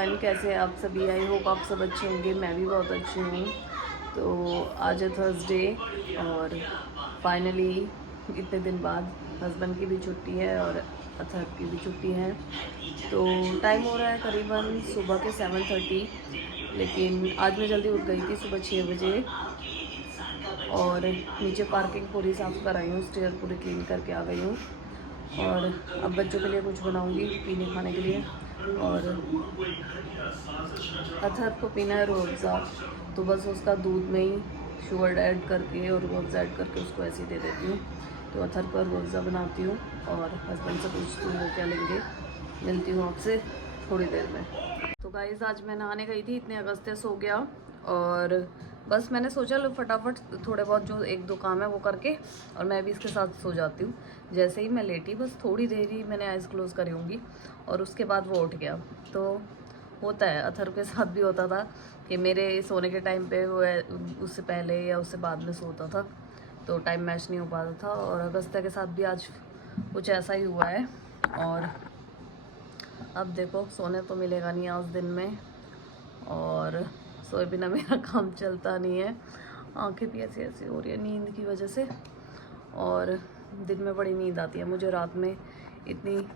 Everyone, कैसे आप सभी? आई होप आप सब अच्छे होंगे। मैं भी बहुत अच्छी हूँ। तो आज है थर्सडे और फाइनली इतने दिन बाद हस्बैंड की भी छुट्टी है और अथर की भी छुट्टी है। तो टाइम हो रहा है करीबन सुबह के 7:30, लेकिन आज मैं जल्दी उठ गई थी सुबह 6 बजे और नीचे पार्किंग पूरी साफ़ कराई हूँ, स्टेयर पूरी क्लीन करके आ गई हूँ। और अब बच्चों के लिए कुछ बनाऊंगी पीने खाने के लिए। और अथर को पीना है रूअफ़ज़ा, तो बस उसका दूध में ही शुगर ऐड करके और रूअफ़ज़ा ऐड करके उसको ऐसे ही दे देती हूँ। तो अथर का रूअफ़ज़ा बनाती हूँ और हस्बैंड से पूछती हूँ वो क्या लेंगे। मिलती हूँ आपसे थोड़ी देर में। तो गाइस आज मैं नहाने गई थी, इतने अगस्त्य सो गया और बस मैंने सोचा लो फटाफट थोड़े बहुत जो एक दो काम है वो करके और मैं भी इसके साथ सो जाती हूँ। जैसे ही मैं लेटी बस थोड़ी देर ही मैंने आइज़ क्लोज़ करी होंगी और उसके बाद वो उठ गया। तो होता है, अथर के साथ भी होता था कि मेरे सोने के टाइम पे वो उससे पहले या उससे बाद में सोता था, तो टाइम मैच नहीं हो पाता था। और अगस्त्य के साथ भी आज कुछ ऐसा ही हुआ है। और अब देखो सोने तो मिलेगा नहीं आज दिन में, और सोए बिना मेरा काम चलता नहीं है। आंखें भी ऐसी ऐसी हो रही है नींद की वजह से, और दिन में बड़ी नींद आती है मुझे। रात में इतनी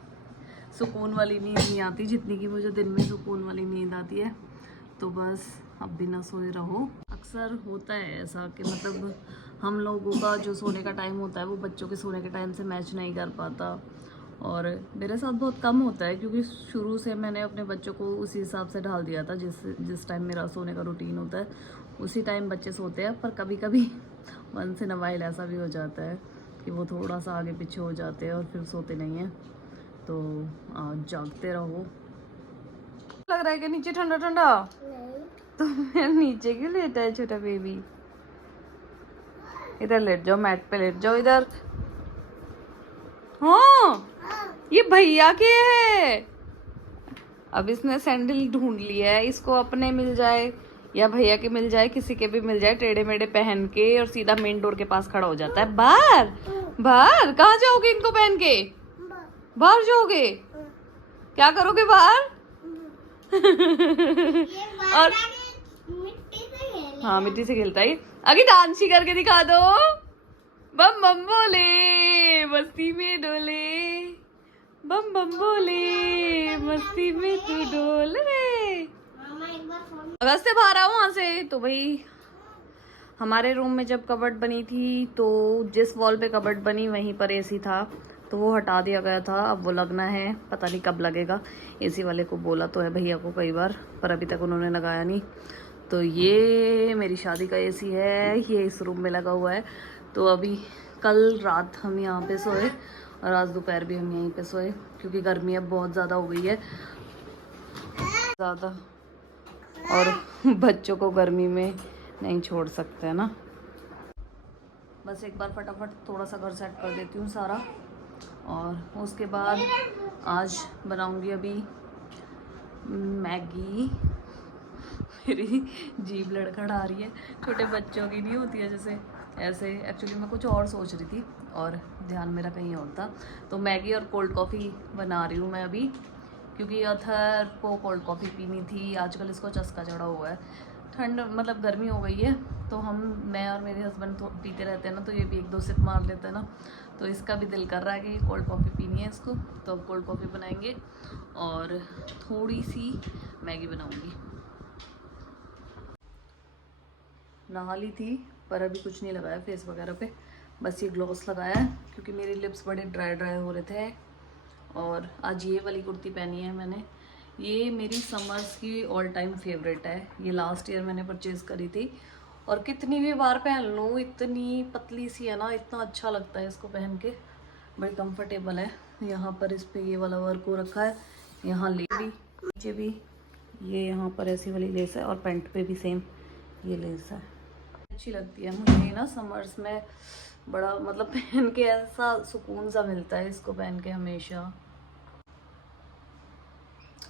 सुकून वाली नींद नहीं आती जितनी कि मुझे दिन में सुकून वाली नींद आती है। तो बस अब बिना सोए रहो। अक्सर होता है ऐसा कि मतलब हम लोगों का जो सोने का टाइम होता है वो बच्चों के सोने के टाइम से मैच नहीं कर पाता। और मेरे साथ बहुत कम होता है क्योंकि शुरू से मैंने अपने बच्चों को उसी हिसाब से ढाल दिया था, जिस टाइम मेरा सोने का रूटीन होता है उसी टाइम बच्चे सोते हैं। पर कभी कभी वंस इन अ वाइल ऐसा भी हो जाता है कि वो थोड़ा सा आगे पीछे हो जाते हैं और फिर सोते नहीं हैं। तो जागते रहो। लग रहा है कि नीचे ठंडा ठंडा तो फिर नीचे क्यों लेटा है छोटा बेबी? इधर लेट जाओ, मैट पे लेट जाओ इधर। हाँ ये भैया के है। अब इसने सैंडल ढूंढ लिया है, इसको अपने मिल जाए या भैया के मिल जाए, किसी के भी मिल जाए, टेढ़े मेढ़े पहन के और सीधा मेन डोर के पास खड़ा हो जाता है। बाहर बाहर कहाँ जाओगे इनको पहन के? बाहर जाओगे? क्या करोगे बाहर? और हाँ मिट्टी से खेलता है। आगे डांस ही करके दिखा दो। बम बम बोले मस्ती में डोले, बम बम बोले मस्ती में तू डोल रे। अगस्त से बाहर आओ वहां से। तो भाई हमारे रूम में जब कबर्ड बनी थी तो जिस वॉल पे कबर्ड बनी वहीं पर एसी था, तो वो हटा दिया गया था। अब वो लगना है, पता नहीं कब लगेगा। एसी वाले को बोला तो है भैया को कई बार, पर अभी तक उन्होंने लगाया नहीं। तो ये मेरी शादी का एसी है, ये इस रूम में लगा हुआ है। तो अभी कल रात हम यहाँ पे सोए और आज दोपहर भी हम यहीं पे सोए क्योंकि गर्मी अब बहुत ज़्यादा हो गई है ज़्यादा, और बच्चों को गर्मी में नहीं छोड़ सकते हैं ना। बस एक बार फटाफट थोड़ा सा घर सेट कर देती हूँ सारा, और उसके बाद आज बनाऊँगी अभी मैगी। मेरी जीभ लड़खड़ा रही है, छोटे बच्चों की नहीं होती है जैसे ऐसे। एक्चुअली मैं कुछ और सोच रही थी और ध्यान मेरा कहीं और था। तो मैगी और कोल्ड कॉफ़ी बना रही हूँ मैं अभी, क्योंकि अथर को कोल्ड कॉफ़ी पीनी थी। आजकल इसको चस्का चढ़ा हुआ है, ठंड मतलब गर्मी हो गई है, तो मैं और मेरे हस्बैंड पीते रहते हैं ना, तो ये भी एक दो सिप मार लेते हैं ना, तो इसका भी दिल कर रहा है कि कोल्ड कॉफ़ी पीनी है इसको। तो अब कोल्ड कॉफ़ी बनाएंगे और थोड़ी सी मैगी बनाऊँगी। नहा ली थी पर अभी कुछ नहीं लगाया फेस वगैरह पे, बस ये ग्लॉस लगाया है क्योंकि मेरे लिप्स बड़े ड्राई ड्राई हो रहे थे। और आज ये वाली कुर्ती पहनी है मैंने, ये मेरी समर्स की ऑल टाइम फेवरेट है। ये लास्ट ईयर मैंने परचेज़ करी थी और कितनी भी बार पहन लूँ, इतनी पतली सी है ना, इतना अच्छा लगता है इसको पहन के, बड़ी कंफर्टेबल है। यहाँ पर इस पर ये वाला वर्क हो रखा है, यहाँ ले भी नीचे भी ये यहाँ पर ऐसी वाली लेस है और पैंट पे भी सेम ये लेस है। अच्छी लगती है मुझे ना समर्स में, बड़ा मतलब पहन के ऐसा सुकून सा मिलता है इसको पहन के हमेशा।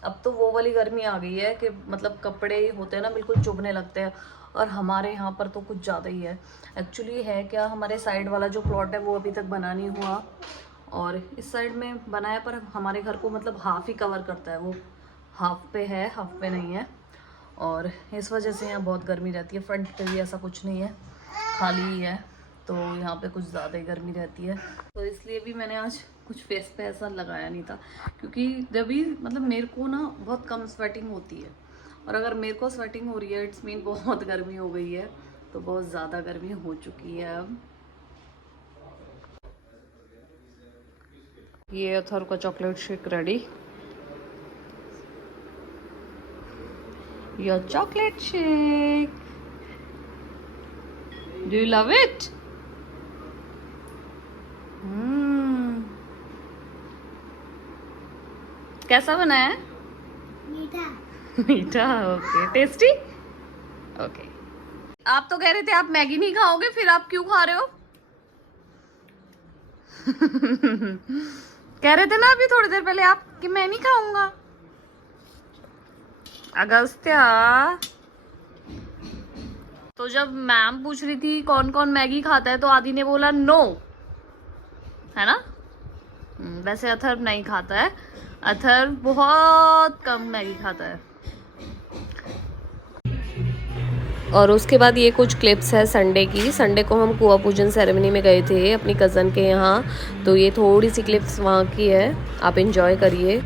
अब तो वो वाली गर्मी आ गई है कि मतलब कपड़े होते हैं ना बिल्कुल चुभने लगते हैं, और हमारे यहाँ पर तो कुछ ज़्यादा ही है। एक्चुअली है क्या, हमारे साइड वाला जो प्लॉट है वो अभी तक बना नहीं हुआ, और इस साइड में बनाया पर हमारे घर को मतलब हाफ ही कवर करता है वो, हाफ पे है, हाफ पे नहीं है, और इस वजह से यहाँ बहुत गर्मी रहती है। फ्रंट पे भी ऐसा कुछ नहीं है, खाली ही है, तो यहाँ पे कुछ ज़्यादा ही गर्मी रहती है। तो इसलिए भी मैंने आज कुछ फेस पे ऐसा लगाया नहीं था, क्योंकि जब भी मतलब मेरे को ना बहुत कम स्वेटिंग होती है, और अगर मेरे को स्वेटिंग हो रही है इट्स मीन बहुत गर्मी हो गई है, तो बहुत ज़्यादा गर्मी हो चुकी है अब। ये अथर्व का chocolate shake ready. Your chocolate shake. Do you love it? कैसा बना है? मीठा। मीठा, ओके। Tasty, okay. आप तो कह रहे थे आप मैगी नहीं खाओगे, फिर आप क्यों खा रहे हो? कह रहे थे ना अभी थोड़ी देर पहले आप कि मैं नहीं खाऊंगा। अगस्त्या, तो जब मैम पूछ रही थी कौन कौन मैगी खाता है, तो आदि ने बोला नो, है ना। वैसे अथर्व नहीं खाता है, अथर्व बहुत कम मैगी खाता है। और उसके बाद ये कुछ क्लिप्स है संडे की। संडे को हम कुआं पूजन सेरेमनी में गए थे अपनी कज़न के यहाँ, तो ये थोड़ी सी क्लिप्स वहाँ की है, आप एंजॉय करिए।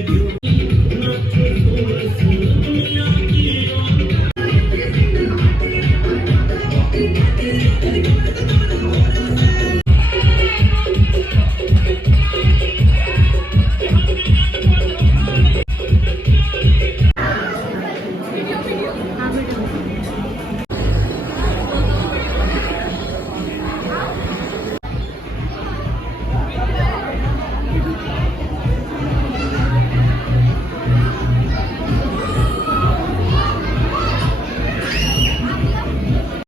कुछ